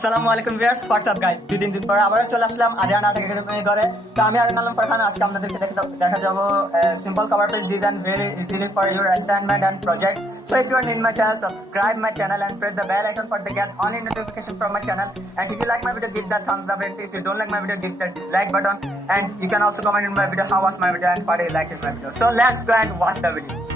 আসসালামু আলাইকুম viewers, WhatsApp guys. দুই তিন দিন পরে আবার চলে আসলাম আরিয়ান আর্ট একাডেমি ঘরে। তো আমি আরিয়ান আলম ফারহান। আজকে আপনাদেরকে দেখা যাব simple cover page design very easily for your assignment and project. So if you are new in my channel, subscribe my channel and press the bell icon for to get only notification from my channel. And if you like my video, give that thumbs up, and if you don't like my video, give that dislike button. And you can also comment in my video how was my video and what do you like in my video. So let's go and watch the video.